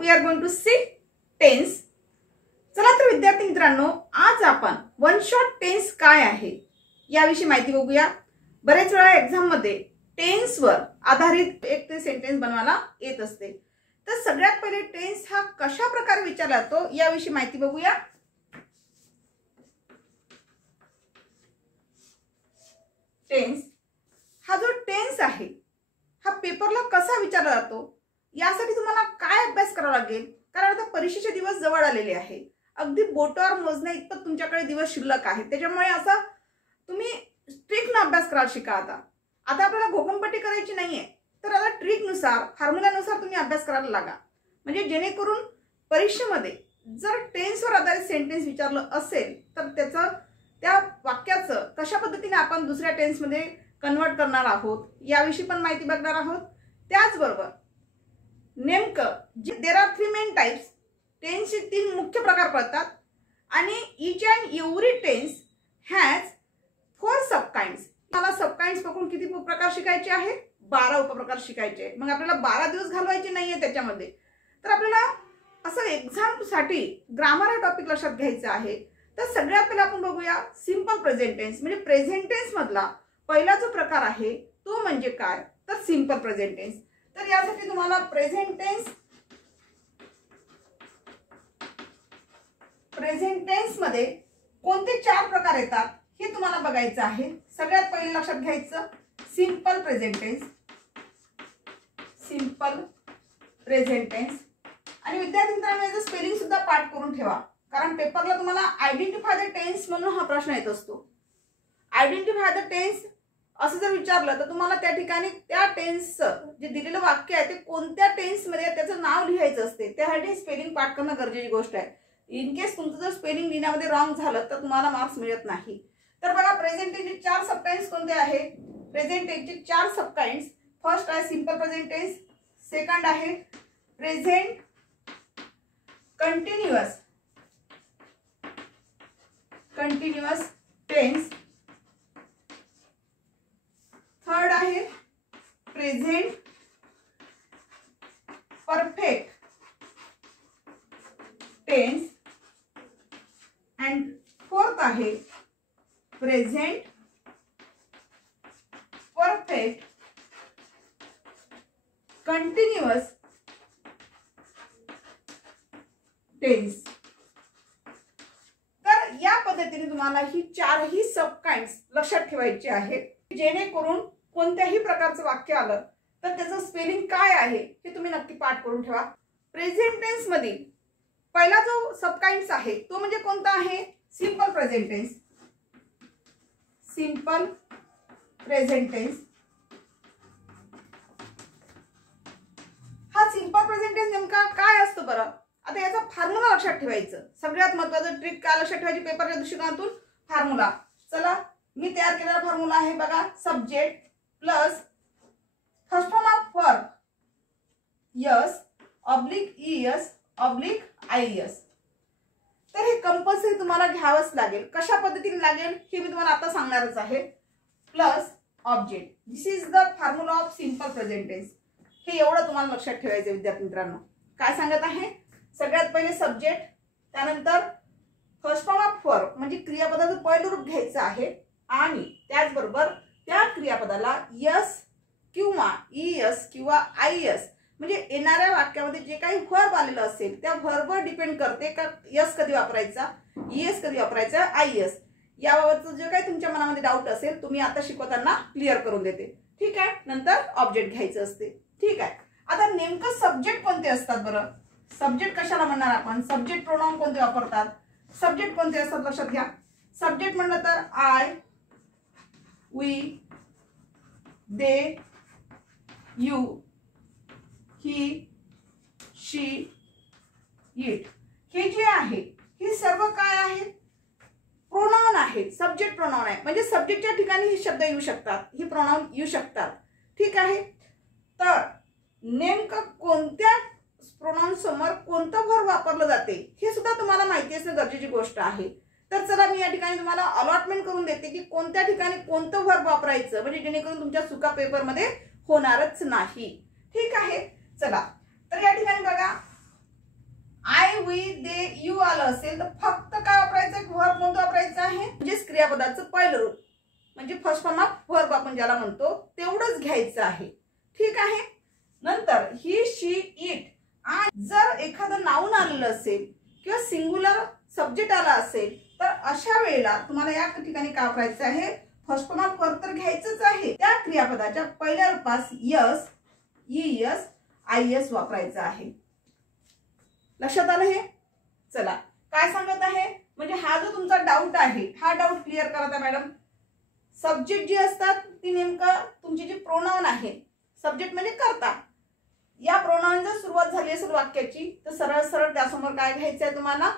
We are going to see tense. चला तर विद्यार्थी मित्रांनो, आज आपण वन शॉट टेन्स काय आहे याविषयी माहिती बघूया. बरेच वेळा एक्झाम मध्ये टेन्स वर आधारित एक ते सेंटेन्स बनवायला येत असते. तर सगळ्यात पहिले टेन्स हा कशा प्रकारे विचारला जातो याविषयी माहिती बघूया. टेन्स हा जो टेन्स आहे हा पेपरला कसा विचारला जातो यासाठी तुम्हाला काय अभ्यास करावा लागेल, कारण आता परीक्षेचे दिवस जवळ आलेले आहे. अगदी बोटावर मोजण्या इतपत तुमच्याकडे दिवस शिल्लक आहे. त्याच्यामुळे असा तुम्ही ट्रिकनं अभ्यास करायला शिका. आता आपल्याला घोकंपट्टी करायची नाहीये, तर आता ट्रिकनुसार फॉर्म्युलानुसार तुम्ही अभ्यास करायला लागा. म्हणजे जेणेकरून परीक्षेमध्ये जर टेन्सवर आधारित सेंटेन्स विचारलं असेल तर त्याचं त्या वाक्याचं कशा पद्धतीने आपण दुसऱ्या टेन्समध्ये कन्वर्ट करणार आहोत याविषयी पण माहिती बघणार आहोत. त्याचबरोबर नेमकं देर आर 3 मेन टाइप्स. टेन्सचे 3 मुख्य प्रकार पडतात आणि each and every tense has 4 subkinds. मला सबकाइंड्स पकडून किती प्रकार शिकायचे आहे? 12 उपप्रकार शिकायचे आहे. मग आपल्याला 12 दिवस घालवायचे नाहीये त्याच्यामध्ये. तर आपल्याला असं एक्झाम साठी ग्रामर हा टॉपिक लक्षात घ्यायचा आहे. तर सगळ्यात पहिला आपण बघूया सिंपल प्रेझेंट टेन्स. म्हणजे प्रेझेंट टेन्स मधला पहिला जो प्रकार आहे तो म्हणजे काय, तर सिंपल प्रेझेंट टेन्स. तर यासाठी तुम्हाला प्रेझेंट टेन्स मध्ये कोणते 4 प्रकार येतात हे तुम्हाला बघायचं आहे. सगळ्यात पहिले लक्षात घ्यायचं सिंपल प्रेझेंट टेन्स. आणि विद्यार्थी मित्रांनो याचं स्पेलिंग सुद्धा पाठ करून ठेवा, कारण पेपरला तुम्हाला आयडेंटिफाय द टेन्स म्हणून हा प्रश्न येत असतो. आयडेंटिफाय द टेन्स असं जर विचारलं तर तुम्हाला त्या ठिकाणी त्या टेन्सचं जे दिलेलं वाक्य आहे ते कोणत्या टेन्समध्ये आहे त्याचं नाव लिहायचं असते. त्यासाठी स्पेलिंग पाठ करणं गरजेची गोष्ट आहे. इन केस तुमचं जर स्पेलिंग लिहिण्यामध्ये रॉंग झालं तर तुम्हाला मार्क्स मिळत नाही. तर बघा प्रेझेंट टेन्सचे 4 सबकाइंड्स कोणते आहे? प्रेझेंट टेन्सचे 4 सबकाइंड्स. फर्स्ट आहे सिंपल प्रेझेंट टेन्स, सेकंड आहे प्रेझेंट कंटिन्युअस टेन्स, थर्ड आहे present perfect tense and fourth आहे प्रेझेंट परफेक्ट कंटिन्युअस टेन्स. तर या पद्धतीने तुम्हाला ही 4ही सबकाइंड्स लक्षात ठेवायची आहे, जेणेकरून कोणत्याही प्रकारचं वाक्य आलं तर त्याचं स्पेलिंग काय आहे हे तुम्ही नक्की पाठ करून ठेवा. प्रेझेंट टेन्स मधील पहिला जो सबकाइंड्स आहे तो म्हणजे कोणता आहे? Simple present tense. Simple present tense हा सिंपल प्रेझेंट टेन्स नेमका काय असतो बरं? आता याचा फॉर्म्युला लक्षात ठेवायचं. सगळ्यात महत्त्वाचं ट्रिक काय लक्षात ठेवायची पेपरच्या दृष्टिकोनातून? फॉर्म्युला. चला मी तयार केलेला फॉर्म्युला आहे बघा. Subject plus first form of verb S oblique ES oblique IES. तर हे कंपल्सरी तुम्हाला घ्यावंच लागेल. कशा पद्धतीने लागेल हे मी तुम्हाला आता सांगणारच आहे. Plus object. This is the formula of simple present tense. हे एवढं तुम्हाला लक्षात ठेवायचं विद्यार्थी मित्रांनो. काय सांगत आहे? सगळ्यात पहिले सब्जेक्ट, त्यानंतर फर्स्ट फॉर्म ऑफ वर्ब म्हणजे क्रियापदाचं पहिलं रूप घ्यायचं आहे आणि त्याचबरोबर त्या क्रियापदाला यस किंवा ईएस किंवा आयएस म्हणजे येणाऱ्या वाक्यामध्ये जे काही वर्ब आलेलं असेल त्या वर्बवर डिपेंड करते का यस कधी वापरायचा, ईएस कधी वापरायचा, आयएस. याबाबतचं जे काही तुमच्या मनामध्ये डाऊट असेल तुम्ही आता शिकवताना क्लिअर करून देते. ठीक आहे. नंतर ऑब्जेक्ट घ्यायचं असते. ठीक आहे. आता नेमकं सब्जेक्ट कोणते असतात बरं? सब्जेक्ट कशाला म्हणणार आपण? सब्जेक्ट प्रोनाउन कोणते वापरतात? सब्जेक्ट कोणते असतात लक्षात घ्या. सब्जेक्ट म्हणलं तर I, we, they, you, he, she, it. हे जे आहे हे सर्व काय आहे? प्रोनाउन आहे. सब्जेक्ट प्रोनाउन आहे. म्हणजे सब्जेक्टच्या ठिकाणी हे शब्द येऊ शकतात, हे प्रोनाउन येऊ शकतात. ठीक आहे. तर नेमकं कोणत्या प्रोनाउन समोर कोणतं वर्ब वापरलं जाते हे सुद्धा तुम्हाला माहिती असणं गरजेची गोष्ट आहे. तर चला मी या ठिकाणी तुम्हाला अलॉटमेंट करून देते की कोणत्या ठिकाणी कोणतं वर्ब वापरायचं, म्हणजे जेणेकरून तुमच्या चुका पेपरमध्ये होणारच नाही. ठीक आहे. चला तर या ठिकाणी बघा वी दे यू आलं असेल तर फक्त काय वापरायचं, व्हर्ब कोणतं वापरायचं आहे, म्हणजेच क्रियापदाचं पहिलं रूप म्हणजे फर्स्ट फॉर्म ऑफ व्हर्ब आपण ज्याला म्हणतो तेवढंच घ्यायचं आहे. ठीक आहे. नंतर ही शी इट, आणि जर एखादं नाउन आलेलं असेल किंवा सिंग्युलर सब्जेक्ट आला असेल तर अशा वेळेला तुम्हाला या ठिकाणी काय वापरायचं आहे, फर्स्ट फॉर्म ऑफ व्हर्ब तर घ्यायचंच आहे. त्या क्रियापदाच्या पहिल्या रूपास यस, ईएस, आयएस वापरायचं आहे. लक्षात आलं हे? चला काय सांगत आहे, म्हणजे हा जो तुमचा डाऊट आहे हा डाऊट क्लिअर करा त्या मॅडम. सब्जेक्ट जी असतात ती नेमकं तुमची जी प्रोनाउन आहे, सब्जेक्ट म्हणजे कर्ता, या प्रोनाउन जर सुरुवात झाली असेल वाक्याची तर सरळ सरळ त्यासमोर काय घ्यायचं आहे तुम्हाला,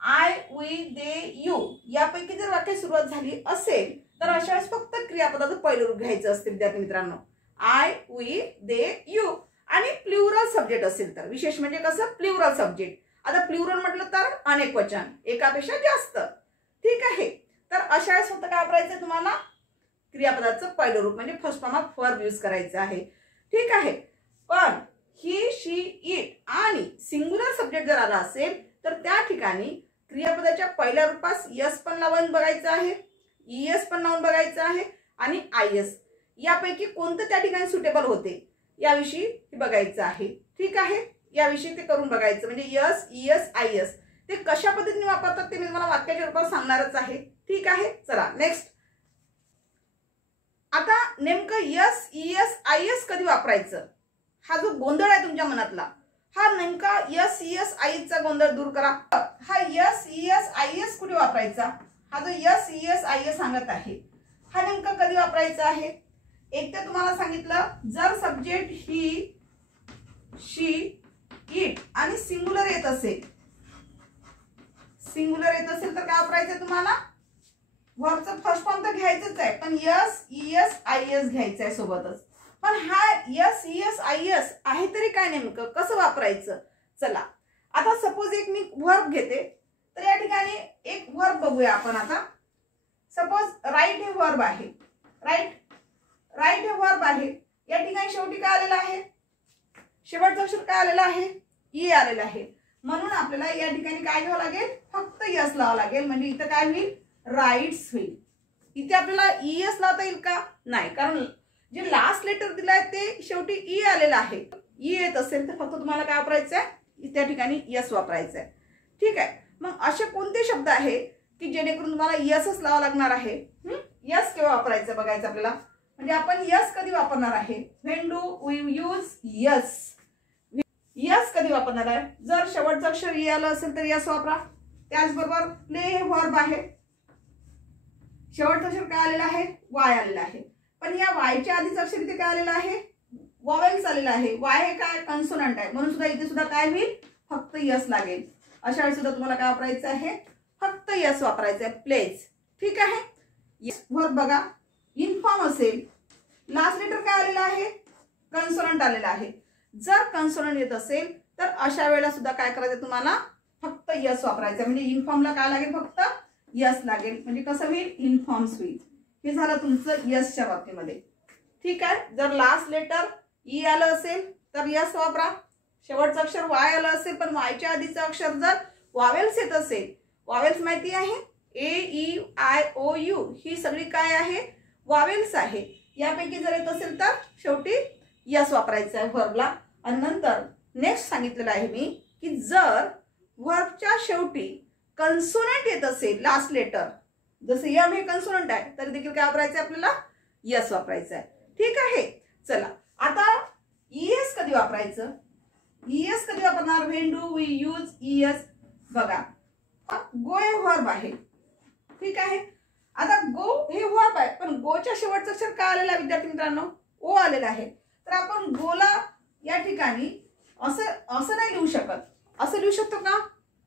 आय, वी, दे, यू यापैकी जर वाक्य सुरुवात झाली असेल तर अशा वेळेस फक्त क्रियापदाचं पहिलं रूप घ्यायचं असते विद्यार्थी मित्रांनो. I, we, they, you. आणि प्लुरल सब्जेक्ट असेल तर विशेष म्हणजे कसं, प्लुरल सब्जेक्ट. आता प्लुरल म्हटलं तर अनेक वचन, एकापेक्षा जास्त. ठीक आहे. तर अशा वेळेस फक्त काय वापरायचं तुम्हाला, क्रियापदाचं पहिलं रूप म्हणजे first form of verb use करायचं आहे. ठीक आहे. पण ही, शी, इट आणि सिंग्युलर सब्जेक्ट जर आला असेल तर त्या ठिकाणी क्रियापदाच्या पहिल्या रूपास यस पण लावून बघायचं आहे, ईएस पण लावून बघायचं आहे आणि आयएस यापैकी कोणतं त्या ठिकाणी सुटेबल होते याविषयी बघायचं आहे. ठीक आहे. याविषयी ते करून बघायचं, म्हणजे यस, ईएस, आयएस ते कशा पद्धतीने वापरतात ते मी तुम्हाला वाक्याच्या रूपात सांगणारच आहे. ठीक आहे. चला नेक्स्ट. आता नेमकं यस, ईएस, आयएस कधी वापरायचं, हा जो गोंधळ आहे तुमच्या मनातला, हा नेमका यस, ईएस, आयएसचा गोंधळ दूर करा. हा यस, ईएस, आयएस कुठे वापरायचा, हा जो यस, ईएस, आयएस सांगत आहे हा नेमका कधी वापरायचा आहे. एक तर तुम्हाला सांगितलं जर सब्जेक्ट ही, शी, इट आणि सिंग्युलर येत असेल, तर काय वापरायचं तुम्हाला, व्हर्बचं फर्स्ट फॉर्म तर घ्यायचंच आहे पण यस, ईएस, आयएस घ्यायचं आहे सोबतच. पण हा यस, ईएस, आयएस आहे तरी काय नेमकं कसं वापरायचं. चला आता सपोज एक मी व्हर्ब घेते, तर या ठिकाणी एक व्हर्ब बघूया आपण. आता सपोज राईट हे व्हर्ब आहे, राईट हे व्हर्ब आहे. या ठिकाणी शेवटी काय आलेलं आहे, शेवटचा अक्षर काय आलेला आहे, ई आलेला आहे. म्हणून आपल्याला या ठिकाणी काय घ्यावं लागेल, फक्त यस लावावं लागेल. म्हणजे इथं काय होईल, राईट्स होईल. इथे आपल्याला ईएस लावता येईल का, नाही, कारण जे लास्ट लेटर दिलाय ते शेवटी ई आलेलं आहे. ई येत असेल तर फक्त तुम्हाला काय वापरायचं आहे, त्या ठिकाणी यस वापरायचं आहे. ठीक आहे. मग असे कोणते शब्द आहे की जेणेकरून तुम्हाला यसच लावावं लागणार आहे. यस केव्हा वापरायचं बघायचं आपल्याला. म्हणजे आपण यस कधी वापरणार आहे, when do we use S. S कधी वापरणार आहे, जर शेवटचं अक्षर ई आलं असेल तर यस वापरा. त्याचबरोबर प्ले हे व्हर्ब आहे, शेवटचं अक्षर काय आलेलं आहे, वाय आलेला आहे. पण या वायच्या आधीच अक्षर इथे काय आलेलं आहे, वॉवेल्स आलेला आहे. वाय हे काय कॉन्सोनंट आहे, म्हणून सुद्धा इथे सुद्धा काय होईल, फक्त यस लागेल. अशा वेळी सुद्धा तुम्हाला काय वापरायचं आहे, फक्त यस वापरायचं आहे, प्लेज. ठीक आहे. यस व्हर्ब बघा, इन्फॉर्म असेल, लास्ट लेटर काय आलेला आहे, कॉन्सोनंट आलेला आहे. जर कॉन्सोनंट येत असेल तर अशा वेळेला सुद्धा काय करायचं तुम्हाला, फक्त यस वापरायचं. म्हणजे इन्फॉर्मला काय लागेल, फक्त यस लागेल. म्हणजे कसं होईल, इन्फॉर्म्स होईल. हे झालं तुमचं यसच्या बाबतीमध्ये. ठीक आहे. जर लास्ट लेटर ई आलं असेल तर यस वापरा. शेवटचं अक्षर वाय आलं असेल पण वायच्या आधीचं अक्षर जर वॉवेल्स येत असेल, वॉवेल्स माहिती आहे, ए, ई, आय, ओ, यू ही सगळी काय आहे, वॉवेल्स आहे. यापैकी जर येत असेल तर शेवटी यस वापरायचं आहे व्हर्बला. आणि नंतर नेक्स्ट सांगितलेलं आहे मी की जर व्हर्बच्या शेवटी कन्सोनंट येत असेल, लास्ट लेटर जसं यम हे कन्सोनंट आहे तर देखील काय वापरायचं आपल्याला, यस वापरायचं आहे. ठीक आहे. चला आता ईएस कधी वापरायचं, ईएस कधी वापरणार, when do we use ES. बघा गो हे व्हर्ब आहे. ठीक आहे. आता गो हे व्हर्ब आहे पण गोच्या शेवटचं अक्षर काय आलेलं आहे विद्यार्थी मित्रांनो, ओ आलेला आहे. तर आपण गोला या ठिकाणी असं नाही लिहू शकत. असं लिहू शकतो का,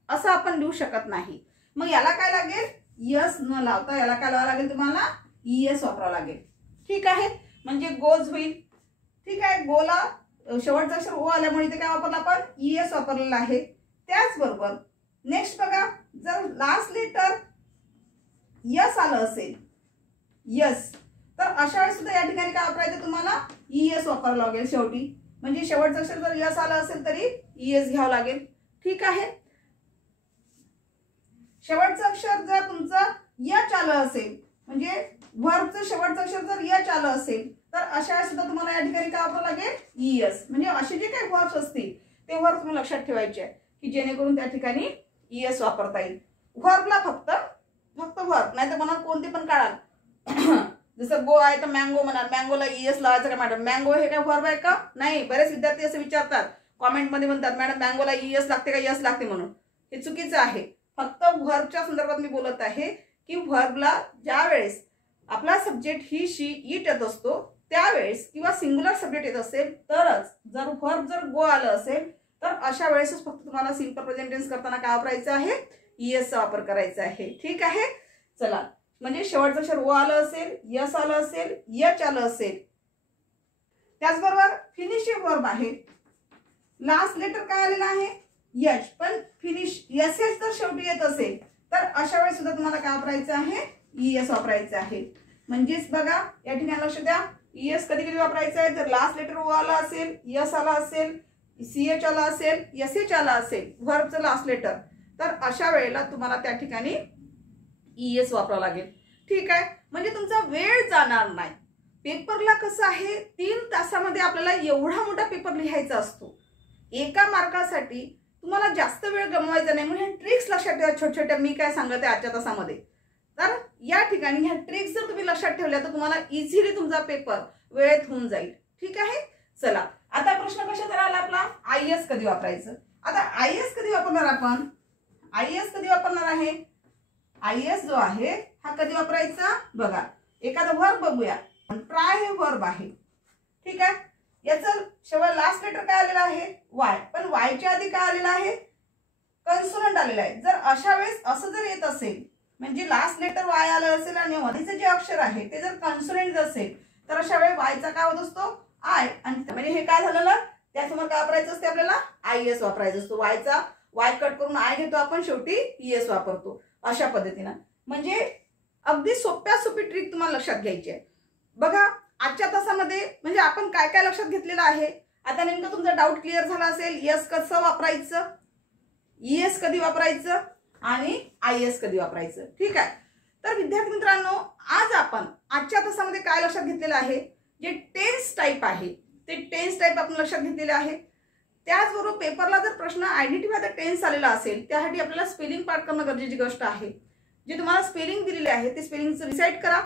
असं आपण लिहू शकत नाही. मग याला काय लागेल, यस न लावता याला काय लावावं लागेल तुम्हाला, ईएस वापरावं लागेल. ठीक आहे. म्हणजे गोज होईल. ठीक आहे. गोला शेवटचा अक्षर ओ आल्यामुळे इथे काय वापरलं आपण, ईएस वापरलेला आहे. त्याचबरोबर नेक्स्ट बघा, जर लास्ट लेटर यस आलं असेल, यस, तर अशा वेळेस सुद्धा या ठिकाणी काय वापरायचं तुम्हाला, ईएस वापरावं लागेल शेवटी. म्हणजे शेवटचं अक्षर जर यस आलं असेल तरी ईएस घ्यावं लागेल. ठीक आहे. शेवटचं अक्षर जर तुमचं यच आलं असेल, म्हणजे व्हर्बचं शेवटचं अक्षर जर यच आलं असेल, तर अशा वेळेस सुद्धा तुम्हाला या ठिकाणी काय वापरावं लागेल, ईएस. म्हणजे असे जे काही व्हर्ब्स असतील ते व्हर्ब तुम्ही लक्षात ठेवायचे आहे की जेणेकरून त्या ठिकाणी ईएस वापरता येईल. व्हर्बला फक्त व्हर्ब, नाही तर म्हणा कोणते पण काढाल. जसं गो आहे तर मँगो म्हणाल, मँगोला ईएस लावायचं का मॅडम? मँगो हे काय व्हर्ब आहे का? नाही. बरेच विद्यार्थी असं विचारतात, कॉमेंटमध्ये म्हणतात मॅडम मँगोला ईएस लागते का यस लागते म्हणून. हे चुकीचं आहे. फक्त व्हर्बच्या संदर्भात मी बोलत आहे की व्हर्बला ज्या वेळेस आपला सब्जेक्ट ही शी इट येत असतो त्यावेळेस किंवा सिंग्युलर सब्जेक्ट येत असेल तरच, जर व्हर्ब जर गो आलं असेल तर अशा वेळेसच फक्त तुम्हाला सिंपल प्रेझेंट टेन्स करताना काय वापरायचं आहे, ईएसचा वापर करायचा आहे. ठीक आहे. चला, म्हणजे शेवटचं अक्षर ओ आलं असेल, यस आलं असेल, यच आलं असेल. त्याचबरोबर फिनिशिंग व्हर्ब आहे, लास्ट लेटर काय आलेलं आहे, यच, पण फिनिश यसेस जर शेवटी येत असेल तर अशा वेळेस सुद्धा तुम्हाला काय वापरायचं आहे, ईएस वापरायचं आहे. म्हणजेच बघा या ठिकाणी लक्ष द्या, ईएस कधी कधी वापरायचं आहे जर लास्ट लेटर ओ आला असेल, यस आला असेल, सीएच आला असेल, एसएच आला असेल, व्हर्बचं लास्ट लेटर, तर अशा वेळेला तुम्हाला त्या ठिकाणी ईएस वापरावं लागेल. ठीक आहे. म्हणजे तुमचा वेळ जाणार नाही. पेपरला कसं आहे 3 तासामध्ये आपल्याला एवढा मोठा पेपर लिहायचा असतो. एका मार्कासाठी तुम्हाला जास्त वेळ गमवायचा नाही, म्हणून ह्या ट्रिक्स लक्षात ठेवा छोट्या छोट्या मी काय सांगते आजच्या तासामध्ये. तर या ठिकाणी ह्या ट्रिक्स जर तुम्ही लक्षात ठेवल्या तर तुम्हाला इझिली तुमचा पेपर वेळेत होऊन जाईल. ठीक आहे. चला, आता प्रश्न कशाचा राहिला आपला, आयएस कधी वापरायचं. आता आयएस कधी वापरणार आपण, आयएस कधी वापरणार आहे, आयएस जो आहे हा कधी वापरायचा बघा. एखादा व्हर्ब बघूया. ट्राय हे व्हर्ब आहे. ठीक आहे. याचं शेवट लास्ट लेटर काय आलेलं आहे, वाय, पण वायच्या आधी काय आलेलं आहे, कन्सोनंट आलेलं आहे. जर अशा वेळेस असं जर येत असेल, म्हणजे लास्ट लेटर वाय आलं असेल आणि मध्येचं जे अक्षर आहे ते जर कन्सोनंट असेल तर अशा वेळी वायचा काय होत असतो, आय, आणि म्हणजे हे काय झालेलं त्यासमोर काय वापरायचं असते आपल्याला, आयएस वापरायचं असतो. वायचा वाय कट करून आय घेतो आपण, शेवटी ईएस वापरतो. अशा पद्धतीनं म्हणजे अगदी सोप्या सोपी ट्रिक तुम्हाला लक्षात घ्यायची आहे. बघा आजच्या तासामध्ये म्हणजे आपण काय काय लक्षात घेतलेलं आहे. आता नेमकं तुमचा डाऊट क्लिअर झाला असेल, यस कसं वापरायचं, ईएस कधी वापरायचं आणि आयएस कधी वापरायचं. ठीक आहे. तर विद्यार्थी मित्रांनो, आज आपण आजच्या तासामध्ये काय लक्षात घेतलेलं आहे, जे टेन्स टाईप आहे ते टेन्स टाईप आपण लक्षात घेतलेले आहे. त्याचबरोबर पेपरला जर प्रश्न आयडेंटिफाय द टेन्स आलेला असेल त्यासाठी आपल्याला स्पेलिंग पार्ट करणं गरजेची गोष्ट आहे. जे तुम्हाला स्पेलिंग दिलेले आहे ते स्पेलिंगचं रिसाइट करा.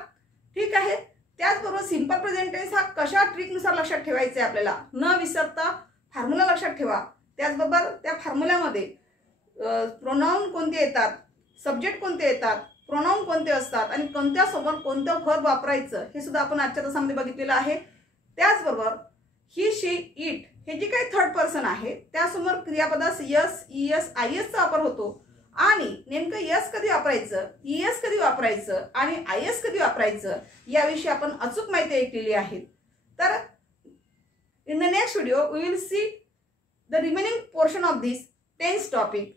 ठीक आहे. त्याचबरोबर सिंपल प्रेझेंट टेन्स हा कशा ट्रिकनुसार लक्षात ठेवायचा आहे आपल्याला न विसरता फॉर्म्युला लक्षात ठेवा. त्याचबरोबर त्या फॉर्म्युल्यामध्ये प्रोनाउन कोणते येतात, सब्जेक्ट कोणते येतात, प्रोनाउन कोणते असतात आणि कोणत्या समोर कोणतं व्हर्ब वापरायचं हे सुद्धा आपण आजच्या तासामध्ये बघितलेलं आहे. त्याचबरोबर ही शी इट हे जे काही थर्ड पर्सन आहे त्यासमोर क्रियापदास यस, ईएस, आयएसचा वापर होतो आणि नेमकं यस कधी वापरायचं, ईएस कधी वापरायचं आणि आयएस कधी वापरायचं याविषयी आपण अचूक माहिती ऐकलेली आहे. तर in the next video we will see the remaining portion of this tense topic.